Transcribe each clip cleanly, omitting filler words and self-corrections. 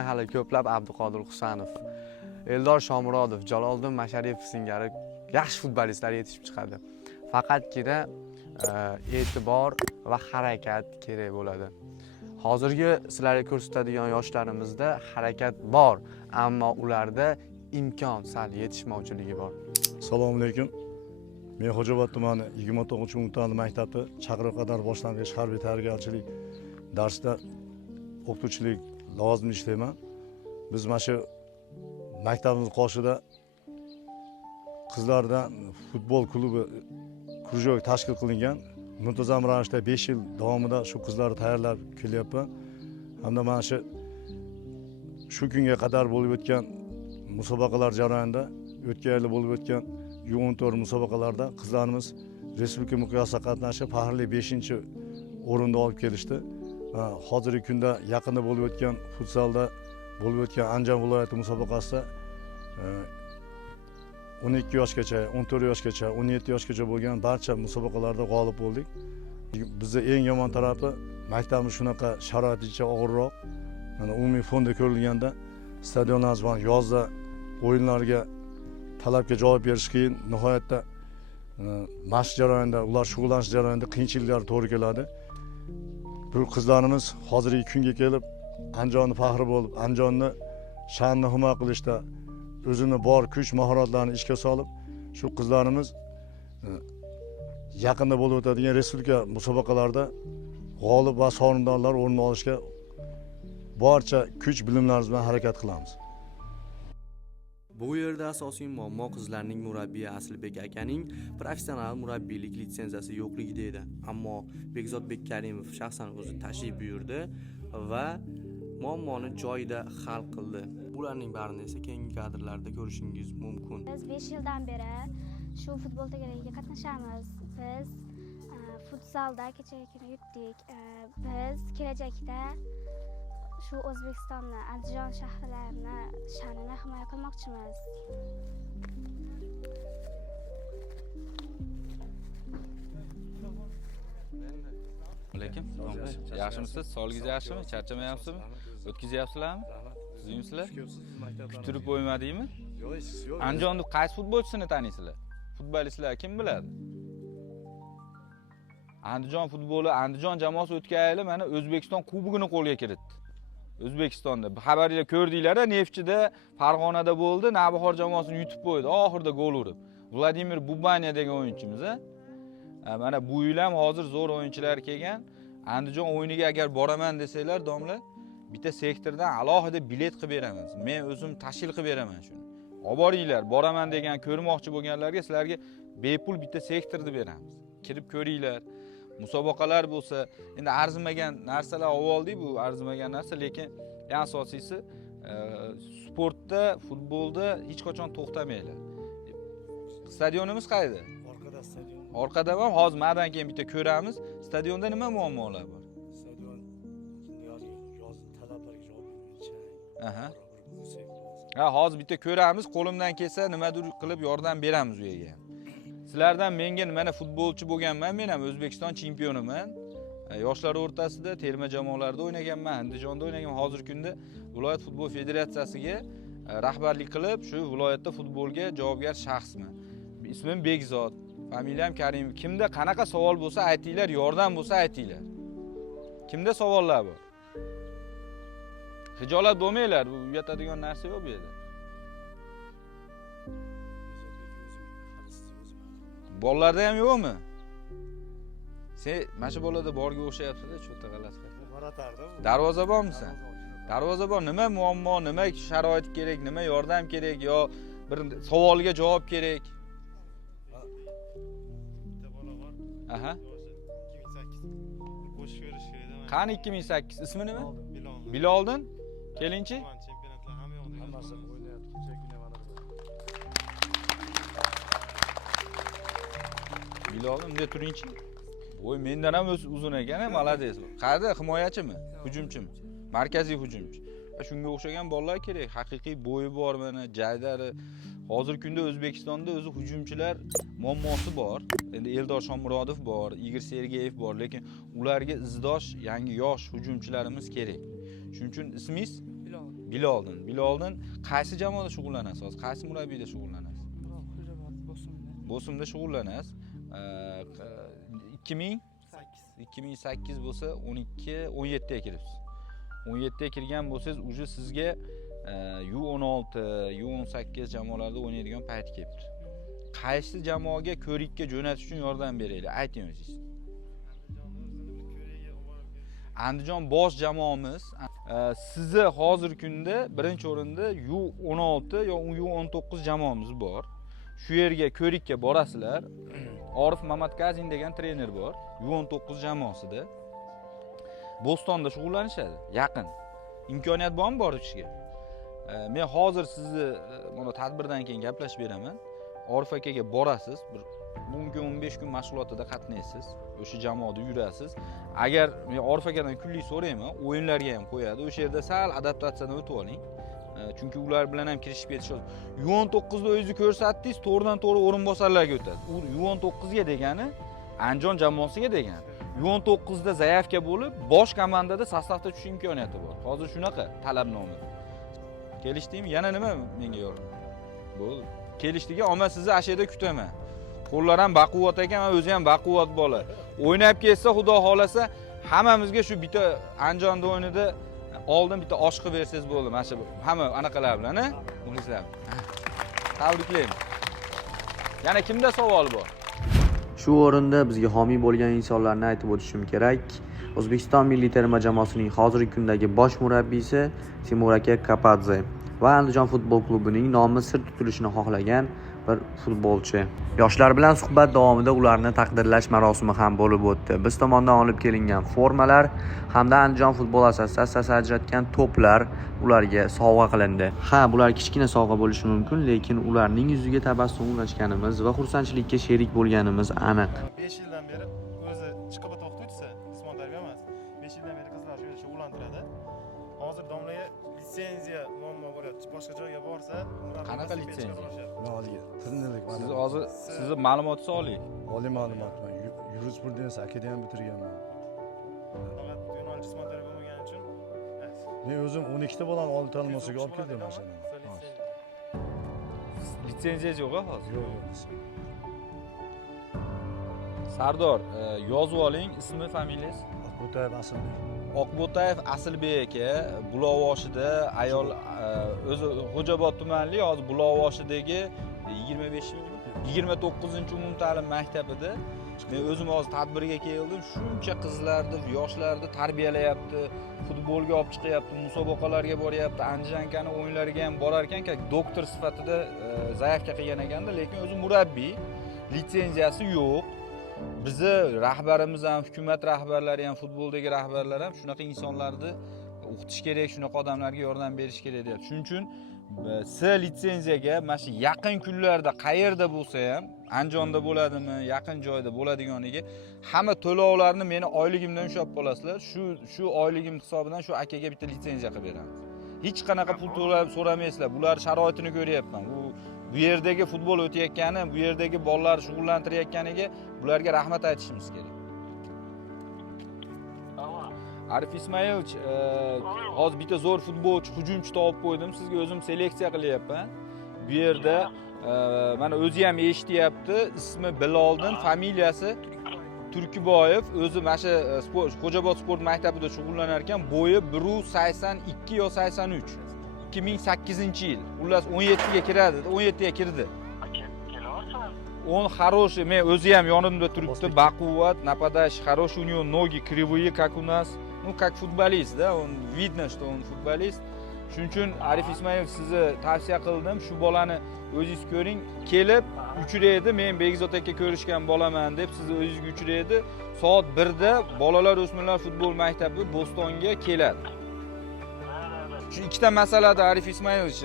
bundan hali ko'plab Abduqodir Husanov, Eldor Shomurodov, Jaloliddin Masharipov singari yaxshi futbolistlar yetishib chiqadi. Faqatgina e'tibor va harakat kerak bo'ladi. Hozirgi sizlarga ko'rsatadigan yoshlarimizda harakat bor, ammo ularda imkon sal yetishmovchiligi bor. Assalomu alaykum. Men Xo'jaobod tumani 29-umumta'lim maktabi Chaqiriq qadar boshlang'ich harbiy tayyorgarchilik darsida o'qituvchilik lavozimida ishlayman. Biz mana shu maktabimiz qoshida qizlardan futbol klubi krujok tashkil qilingan. Muntazam ravishda 5 yil davomida shu qizlarni tayyorlab kelyapman. Hamda mana shu kunga qadar bo'lib o'tgan musobaqalar jarayonida o'tgan yil bo'lib o'tgan U14 musobaqalarda qizlarimiz respublika miqyosida qatnashib, faxrli 5-o'rinni olib kelishdi. Hozirgi kunda yaqinda bo'lib o'tgan futsalda bo'lib o'tgan Andijon viloyati musobaqasida 12 yoshgacha, 14 yoshgacha, 17 yoshgacha bo'lgan barcha musobaqalarda g'olib bo'ldik. Bizning eng yomon tarafi maktabimiz shunaqa sharoitcha og'irroq. Mana umumiy fonda ko'rilganda stadionlarimiz bilan yozda o'yinlarga talabga javob berish qiyin. Nihoyatda mashq jarayonida, ular shug'ullanish jarayonida qiyinchiliklar to'g'ri keladi. Bu qizlarimiz hozirgi kunga kelib Andijonni faxri bo'lib, Andijonni sha'nini himoya qilishda o'zini bor kuch mahoratlarini ishga solib, shu qizlarimiz yaqinda bo'lib o'tadigan respublika musobaqalarida g'olib va sovrindorlar o'rnini olishga barcha kuch bilimlarimiz bilan harakat qilamiz. Bu yerda asosiy muammo qizlarning murabbiyi Aslibek akaning professional murabbiylik litsenziyasi yo'qligida edi. Ammo Bekzodbek Karimov shaxsan o'zi tashrif buyurdi va muammoni joyida hal qildi. Bularning barini esa keyingi kadrlarda ko'rishingiz mumkin. Biz 5 yildan beri shu futbol tayyorgarligiga qatnashamiz. Biz futsalda kecha kuni yutdik. Biz kelajakda shu O'zbekistonni, Andijon shaharlarini sha'nini himoya qilmoqchimiz. Lekin, yaxshimisiz? Sog'ligingiz yaxshimi? Charchamayapsizmi? O'tkazyapsizlarmi? Tuzyapsizlar? Kutirib qo'ymadingmi? Yo'q. Andijonning qaysi futbolchisini taniysizlar? Futbolistlar kim biladi? Andijon futboli, Andijon jamoasi o'tgan yili mana O'zbekiston kubogini qo'lga kiritdi. O'zbekistonda xabaringlar ko'rdinglar-a, Neftchida, Farg'onada bo'ldi, Navbahor jamoasini yutib qo'ydi, oxirida gol urib. Vladimir Bubanya degan o'yinchimiz a. Mana bu yil ham hozir zo'r o'yinchilar kelgan. Andijon o'yiniga agar boraman desanglar, domla, bitta sektordan alohida bilet qilib beraman. Men o'zim tashkil qilib beraman shuni. Olib boringlar, boraman degan ko'rmoqchi bo'lganlarga sizlarga bepul bitta sektorni beramiz. Kirib ko'ringlar. Musobaqalar bo'lsa, endi arzimagan narsalar oldik, bu arzimagan narsa, lekin eng asosiysi sportda, futbolda hech qachon to'xtamaylar. Stadionimiz qayerda? Orqada stadion. Orqada ham hozir mendan keyin bitta ko'ramiz. Stadionda nima muammolar bor? Stadion yoz talablarga javob bermaydi. Aha. Ha, hozir bitta ko'ramiz, qo'limdan kelsa nimadir qilib yordam beramiz u yerga. Sizlardan menga mana futbolchi bo'lganman, men ham O'zbekiston chempioniman. Yoshlar o'rtasida terma jamoalarda o'ynaganman, Andijonda o'ynaganman. Hozirgi kunda viloyat futbol federatsiyasiga rahbarlik qilib, shu viloyatda futbolga javobgar shaxsman. Ismim Bekzod, familiyam Karimov. Kimda qanaqa savol bo'lsa aytinglar, yordam bo'lsa aytinglar. Kimda savollar bor? Hijolat bo'lmanglar, bu uyatadigan narsa yo'q bu yerda. Bolalarda ham yo'qmi? Sen mana shu bolada borga o'xshayapsiz-da, cho'ta g'alati qilib. Baratarda. Darvozabonmisan? Darvozabon nima muammo, nima sharoit kerak, nima yordam kerak yo bir savolga javob kerak? Bitta bola bor. Aha. 2008. Qo'shiq ko'rish kerak. Qani 2008? Ismi nima? Bilol. Biloldin? Kelinchi? Chempionatlar ham yo'q. Hammasi o'ynayapti. Kecha kuni mana Biloldin, bunday turingchi. Voy, mendan ham uzun ekan, malades. Qayerda? Himoyachimi? Hujumchimi? Markaziy hujumchi. Shunga o'xshagan bolalar kerak. Haqiqiy bo'yi bor mana, jaydari. Hozirgi kunda O'zbekistonda o'zi hujumchilar muammosi bor. Endi Eldor Shomurodov bor, Igor Sergeyev bor, lekin ularga izdosh yangi yosh hujumchilarimiz kerak. Shuning uchun ismingiz? Biloldin qaysi jamoada shug'ullanasiz hozir? Qaysi murabbiyda shug'ullanasiz? Bosimda shug'ullanasiz. 2008 bo'lsa 17 ga kiribsiz. 17 ga kirgan bo'lsangiz, uje sizga U16, U18 jamoalarda o'ynaydigan payt kelibdi. Qaysi jamoaga ko'rikka jo'natish uchun yordam beraylik? Ayting o'zingiz. Andijon bosh jamoamiz sizni hozirgi kunda birinchi o'rinda U16 yo U19 jamoamiz bor. Shu yerga ko'rikka borasizlar. Orif Mamadkazin degan trener bor. U19 jamoasida. Bo'stonda shug'ullanishadi, yaqin. Imkoniyat bormi borishga? Men hozir sizni mana tadbirdan keyin gaplashib beraman. Orif akaga borasiz, bir mumkin 15 kun mashg'ulotida qatnaysiz, o'sha jamoada yurasiz. Agar men Orif akadan kunlik so'rayman, o'yinlarga ham qo'yadi. O'sha yerda sal adaptatsiyadan o'tib oling. Chunki ular bilan ham kirishib ketish. U19 da o'zingizni ko'rsatdingiz, to'g'ridan-to'g'ri o'rinbosarlarga o'tadi. U U19 ga degani Andijon jamoasiga degani. U19 da zaявка bo'lib, bosh komandada sostavda tushish imkoniyati bor. Hozir shunaqa talabnoma. Kelishdingmi? Yana nima menga yo'q? Bo'ldi. Kelishdiki, "Omma sizni ashada kutaman. Qo'llar ham baquvvat ekan, o'zi ham baquvvat bola. O'ynab ketsa, xudo xolasa, hammamizga shu bitta Andijonda o'yinida oldin bitta osh qilib bersangiz bo'ldi. Mana shu hamma anaqalar bilan, ha? Muxlislar. Tabriklayman. Yana kimda savol bor? Shu o'rinda bizga homiy bo'lgan insonlarni aytib o'tishim kerak. O'zbekiston milliy terma jamoasining hozirgi kundagi bosh murabbiysi Timur aka Kapadze va Andijon futbol klubining nomi sir tutilishini xohlagan bir futbolchi. Yoshlar bilan suhbat davomida ularni taqdirlash marosimi ham bo'lib o'tdi. Biz tomonidan olib kelingan formalar hamda Andijon futbol assotsiatsiyasi ajratgan to'plar ularga sovg'a qilindi. Ha, bular kichkina sovg'a bo'lishi mumkin, lekin ularning yuziga tabassum ulashganimiz va xursandchilikka sherik bo'lganimiz aniq. 5 yildan beri o'zi chiqib o'qituvchisi, jismoniy tarbiya emas. 5 yildan beri qizlar shu yerda shug'ullantiradi. Hozir domlaga litsenziya muammo bo'lyapti. Boshqa joyga borsa, Qanaqa litsenziya? Moliya, trinnerlik. Siz hozir sizni ma'lumotingizni oling. Oliy ma'lumot. Yurisprudensiya akademiyani bitirganman. Faqat yo'nalish jismoniy tarbiya bo'lmagani uchun. Men o'zim 12 ta bolani oliy ta'lim muassasasiga olib keldim mana. Litsenziyangiz yo'q hozir? Yo'q. Sardor, yozib oling, ismi, familiyangiz? Oqbo'tayev Asilbek. Oqbo'tayev Asilbek aka Bulovoshida ayol o'zi Xo'jobod tumanlik, hozir Bulovoshidagi 29-umumta'lim maktabida men o'zim hozir tadbirga keldim. Shuncha qizlarni, yoshlarni tarbiyalayapti, futbolga olib chiqyapti, musobaqalarga boryapti, Andijonkani o'yinlariga ham borar ekan, doktor sifatida zaявка qilgan ekanda, lekin o'zi murabbiy, litsenziyasi yo'q. Bizi rahbarimiz ham, hukumat rahbarlari ham, futboldagi rahbarlar ham shunaqa insonlarni o'qitish kerak, shunaqa odamlarga yordam berish kerak deyapti. Shuning uchun litsenziyaga mana shu yaqin kunlarda qayerda bo'lsa ham, Andijonda bo'ladimi, yaqin joyda bo'ladiganiga hamma to'lovlarni meni oyligimdan ushlab qolasizlar. Shu oyligim hisobidan shu akaga bitta litsenziya qilib beramiz. Hech qanaqa pul to'lab so'ramaysizlar. Bular sharoitini ko'ryapman. Bu yerdagi futbol o'tayotgani, bu yerdagi bolalarni shug'ullantirayotganiga bularga rahmat aytishimiz kerak. Arif Ismoilovich, hozir bitta zo'r futbolchi, hujumchi topib qo'ydim. Sizga o'zim seleksiya qilyapman. Bu yerda mana o'zi ham eshityapti. Ismi Biloldin, familiyasi Turkiboyev. O'zi mana shu Xo'jobod sport maktabida shug'ullanar ekan, bo'yi 182 yo 83. 2008-yil. Xullas 17 ga kiradi, 17 ga kirdi. Он хороший, men o'zi ham yonimda turibdi, baquvvat, нападающий, хороший, у него ноги кривые, как у нас. Ну, как футболист, да, он видно, что он футболист. Shuning uchun Arif Ismoilov sizni tavsiya qildim. Shu bolani o'zingiz ko'ring, kelib uchraydi. Men Begzod aka ko'rishgan bolaman deb sizni o'zingizga uchraydi. Soat 1 da bolalar o'smirlar futbol maktabi Bo'stonga keladi. Shu ikkita masalada Arif Ismoilovich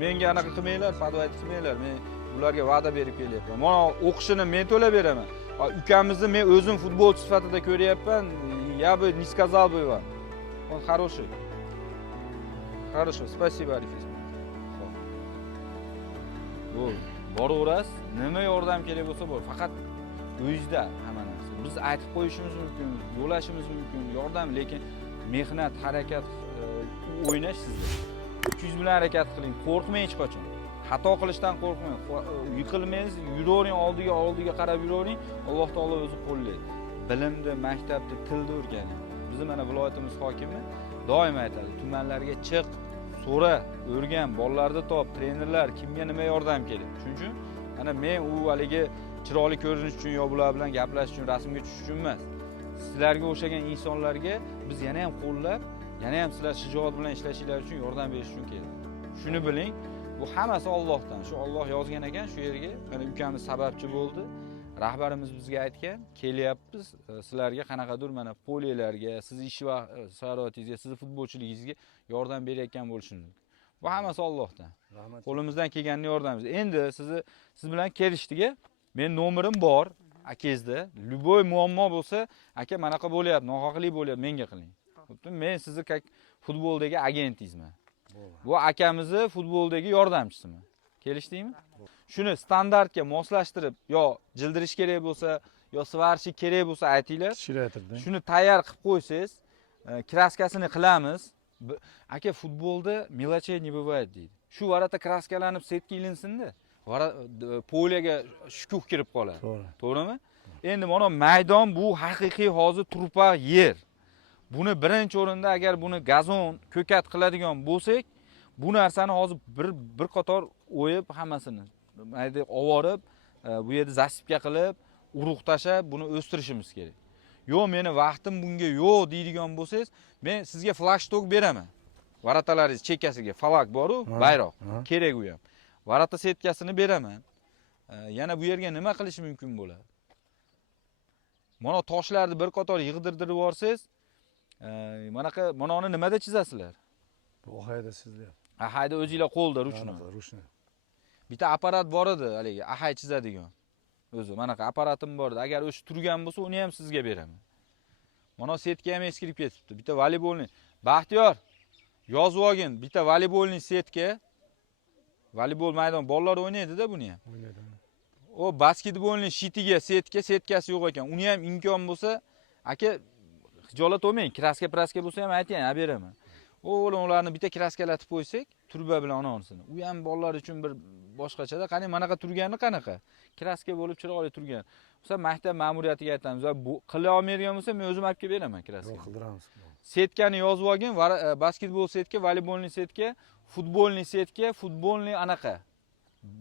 menga anaqa qilmanglar, podvayt qilmanglar. Men ularga va'da berib kelyapman. Mana o'qishini men to'lab beraman. Ukamizni men o'zim futbolchi sifatida ko'ryapman. Я бы не сказал бы вам. Он хороший. Хорошо, спасибо, Arif Ismoilov. Bu boraverasiz, nima yordam kerak bo'lsa bor. Faqat o'zingizda hamma narsa. Biz aytib qo'yishimiz mumkin, yo'lashimiz mumkin, yordam, lekin mehnat, harakat o'ynash sizda. Kuchingiz bilan harakat qiling, qo'rqmang hech qachon. Xato qilishdan qo'rqmang. Yiqilmangiz, yuravering, oldiga qarab yuravering. Alloh taolo o'zi qo'llaydi. Bilimni, maktabda, tilni o'rganing. Bizni mana viloyatimiz hokimi doim aytadi, tumanlarga chiq, so'ra, o'rgan, bolalarni top, trenerlar kimga nima yordam kerak. Shuning uchun ana men u haligi chiroyli ko'rinish uchun yo bular bilan gaplashish uchun, rasmga tushish uchun emas. Sizlarga o'xshagan insonlarga biz yana ham qo'llab, yana ham sizlar shijoat bilan ishlashinglar uchun yordam berish uchun keldik. Shuni biling, bu hammasi Allohdan. Shu Alloh yozgan ekan shu yerga. Mana ukamiz sababchi bo'ldi. Rahbarimiz bizga aytgan, kelyapmiz sizlarga qanaqadir mana poliyalarga, sizni ish va sharoitingizga, sizni futbolchiligingizga yordam berayotgan bo'lishimiz mumkin. Bu hammasi Allohdan. Rahmat. Qo'limizdan kelganini yordamimiz. Endi siz bilan kelishdik. Men nomerim bor akangizda. Любой muammo bo'lsa, aka manaqa bo'lyapti, nohaqlik bo'lyapti, menga qiling. Xuddi men sizni futboldagi agentingizman. Bu akamizni futboldagi yordamchisiman. Kelishdingmi? Shuni standartga moslashtirib, yo jildirish kerak bo'lsa, yo svarish kerak bo'lsa aytinglar. Shiraytirdi. Shuni tayyor qilib qo'ysangiz, kraskasini qilamiz. Aka futbolda mелочей не бывает deydi. Shu varata kraskalanib setga ilinsin-da. Poliyaga shukuh kirib qoladi. To'g'rimi? Endi mana maydon bu haqiqiy hozir turpa yer. Buni birinchi o'rinda agar buni gazon, ko'kat qiladigan bo'lsak, bu narsani hozir bir qator o'yib hammasini mayda ovorib, bu yerda zasipka qilib, urug' tashab, buni o'stirishimiz kerak. Yo'q, meni vaqtim bunga yo'q deydigan bo'lsangiz, men sizga flashtok beraman. Varatalaringiz chekkasiga falak bor-ku, bayroq. Kerak u ham. Varata setkasini beraman. Yana bu yerga nima qilish mumkin bo'ladi? Mana toshlarni bir qator yig'dirib yuborsangiz, mana uni nimada chizasizlar? Bu hayda sizlar. Ahayda o'zingizlar qo'lda ruchni. Bitta apparat bor edi, haligi ahay chizadigan. O'zi manaqa apparatim bor edi. Agar o'sha turgan bo'lsa, uni ham sizga beraman. Mana setka ham eskirib ketibdi. Bitta voleybolni. Baxtiyor, yozib olgin, bitta voleybolni setka. Voleybol maydon bolalar o'ynaydi-da buni ham. O'ynaydi. O basketbolni shitiga setkasi yo'q ekan. Uni ham imkon bo'lsa, aka hijolat olmang, kraska bo'lsa ham ayting, beraman. Ularni bitta kraskalatib qo'ysak, turba bilan onansini. U ham bolalar uchun bir boshqachada. Qani manaqa turgani qanaqa? Kraska bo'lib chiroyli turgan. O'sha maktab ma'muriyatiga aytamiz, bu qila olmaydigan bo'lsa, men o'zim olib kelib beraman kraska. Qildiramiz. Setkani yozib olgin, basketbol setka, voleybolni setka, futbolni setka, futbolni anaqa.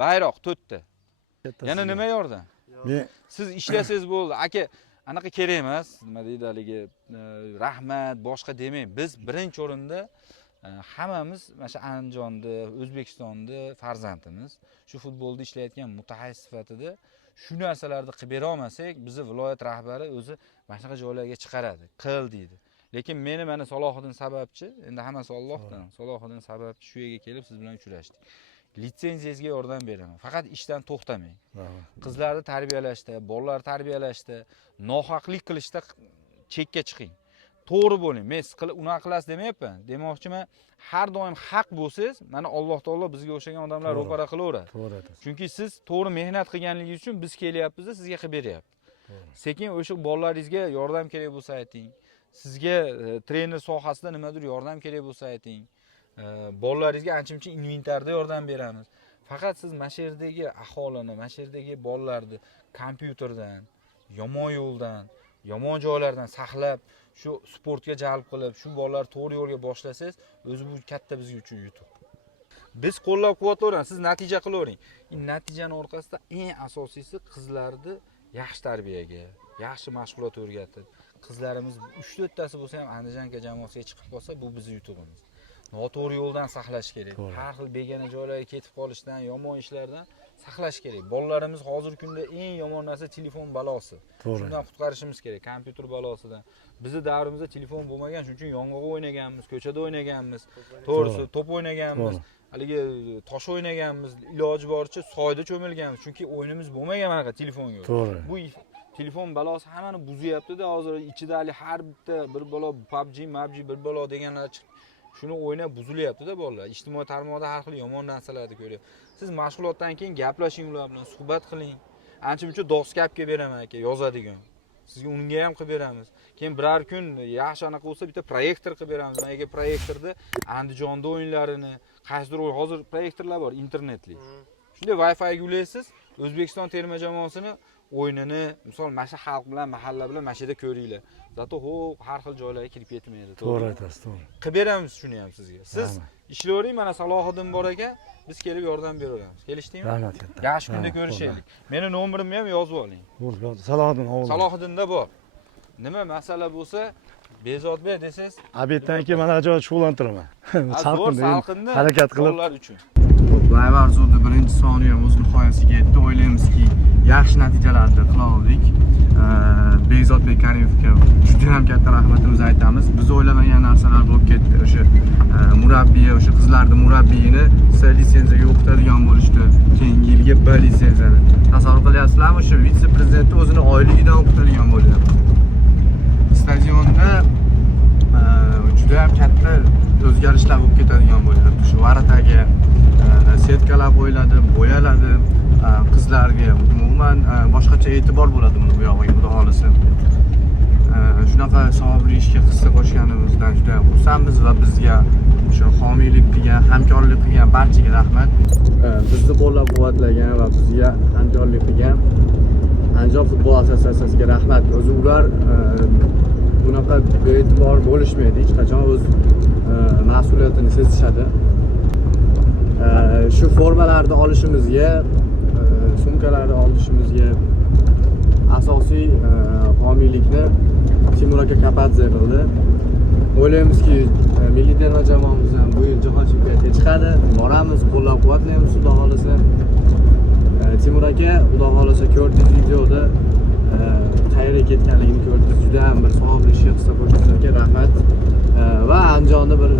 Bayroq to'rtta. Yana nima yordam? Siz ishlasangiz bo'ldi. Aka, anaqa kerak emas. Nima deydi haligi rahmat, boshqa demang. Biz birinchi o'rinda hammamiz mana shu Andijonda, O'zbekistonda farzandimiz. Shu futbolda ishlayotgan mutaxassis sifatida shu narsalarni qilib bera olmasak, bizni viloyat rahbari o'zi mana shunaqa joylarga chiqaradi, qil deydi. Lekin meni mana Salohiddin sababchi, endi hammasi Allohdan. Salohiddin sababchi shu yerga kelib siz bilan uchrashdik. Litsenziyangizga yordam beraman. Faqat ishdan to'xtamang. Qizlarni tarbiyalashda, bolalarni tarbiyalashda, nohaqlik qilishda chekka chiqing. To'g'ri bo'ling. Men unaqa qilasiz demayapman. Demoqchiman, har doim haq bo'lsangiz, mana Alloh taolo bizga o'xshagan odamlar ro'para qilaveradi. To'g'ri. Chunki siz to'g'ri mehnat qilganligingiz uchun biz kelyapmiz-da, sizga qilib beryapmiz. Sekin o'sha bolalaringizga yordam kerak bo'lsa ayting. Sizga trener sohasida nimadir yordam kerak bo'lsa ayting. Bolalaringizga ancha-muncha inventarda yordam beramiz. Faqat siz mana shu yerdagi aholini, mana shu yerdagi bolalarni kompyuterdan, yomon yo'ldan, yomon joylardan saqlab, shu sportga jalb qilib, shu bolalar to'g'ri yo'lga boshlasangiz, o'zi bu katta biz uchun yutuq. Biz qo'llab-quvvatlayveramiz, siz natija qilavering. Natijaning orqasida eng asosiysi qizlarni yaxshi tarbiyaga, yaxshi mashg'ulot o'rgatib, qizlarimiz 3-4 tasi bo'lsa ham Andijonga jamoasiga chiqib qolsa, bu bizning yutug'imiz. Noto'g'ri yo'ldan saqlash kerak. Har xil begona joylarga ketib qolishdan, yomon ishlardan saqlash kerak. Bolalarimiz hozirgi kunda eng yomon narsa telefon balosi. Shundan qutqarishimiz kerak, kompyuter balosidan. Bizi davrimizda telefon bo'lmagan, shuning uchun yong'oq o'ynaganmiz, ko'chada o'ynaganmiz, to'g'risi to'p o'ynaganmiz, haligi tosh o'ynaganmiz, iloji boricha soyda cho'milganmiz. Chunki o'yinimiz bo'lmagan manaqa telefon yo'q. Bu telefon balosi hammani buzyapti-da, hozir ichida har bitta bir bola PUBG, bir bola deganlar chiqib shuni o'ynab buzilyapti-da bolalar. Ijtimoiy tarmoqda har xil yomon narsalarni ko'ryapti. Siz mashg'ulotdan keyin gaplashing ular bilan, suhbat qiling. Ancha-muncha doskapga beraman aka, yozadigan. sizga unga ham qilib beramiz. Keyin biror kun yaxshi anaqa bo'lsa bitta proyektor qilib beramiz. Mana proyektorda Andijonda o'yinlarini, qaysidir hozir proyektorlar bor internetli. Shunday Wi-Fi ga ulaysiz, O'zbekiston terma jamoasini o'yinini, misol mana shu xalq bilan, mahalla bilan mana shu yerda ko'ringlar. Zato har xil joylarga kirib ketmaydi. To'g'ri aytasiz, to'g'ri. Qilib beramiz shuni ham sizga. Siz ishlayvering, mana Salohiddin bor ekan, biz kelib yordam beraveramiz. Kelishdingmi? Rahmat katta. Yaxshi kunda ko'rishaylik. Meni nomerimni ham yozib oling. Bo'ldi. Salohiddin ovul. Salohiddinda bor. Nima masala bo'lsa, Bezodbek desangiz, Obeddan keyin mana ajoyib shug'ullantiraman. salqinda harakat qilib bolalar uchun. Live arzuvda birinchi soniya o'z nihoyasiga yetdi. O'ylaymizki, yaxshi natijalarni qila oldik. Bekzodbek Karimovga juda ham katta rahmatimizni aytamiz. Biz o'ylamagan narsalar bo'lib ketdi. O'sha murabbiy, o'sha qizlarning murabbiyini litsenziya yo'qotadigan bo'lishdi. Keyingi yilga B litsenziyani. Tasavvur qilyapsizlarmi? O'sha vitse-prezidentni o'zini oyligidan o'qitadigan bo'lyapti. Stadionda juda ham katta o'zgarishlar bo'lib ketadigan bo'lyapti. Shu varataga setkalar qo'yiladi, bo'yaladi, qizlarga umuman boshqacha e'tibor bo'ladi buni bu yog'iga, xudo xolisa. Shunaqa savobli ishga hissa qo'shganimizdan juda ham xursandmiz va bizga o'sha homiylik qilgan, hamkorlik qilgan barchaga rahmat. Bizni qo'llab-quvvatlagan va bizga hamkorlik qilgan Andijon futbol assotsiatsiyasiga rahmat. O'zi ular bunaqa be'tibor bo'lishmaydi, hech qachon o'z mas'uliyatini sezishadi. Shu formalarni olishimizga, sumkalarni olishimizga asosiy homiylikni Timur aka Kapadze qildi. O'ylaymizki, milliy terma jamoamiz ham bu yil jahon chempionatiga chiqadi. Boramiz, qo'llab-quvvatlaymiz, xudo xolisa. Timur aka, xudo xolisa ko'rdingiz videoda qayerga ketganligini ko'rdingiz. Juda ham bir savobli ishga hissa qo'shganlarga rahmat. Va Andijonda bir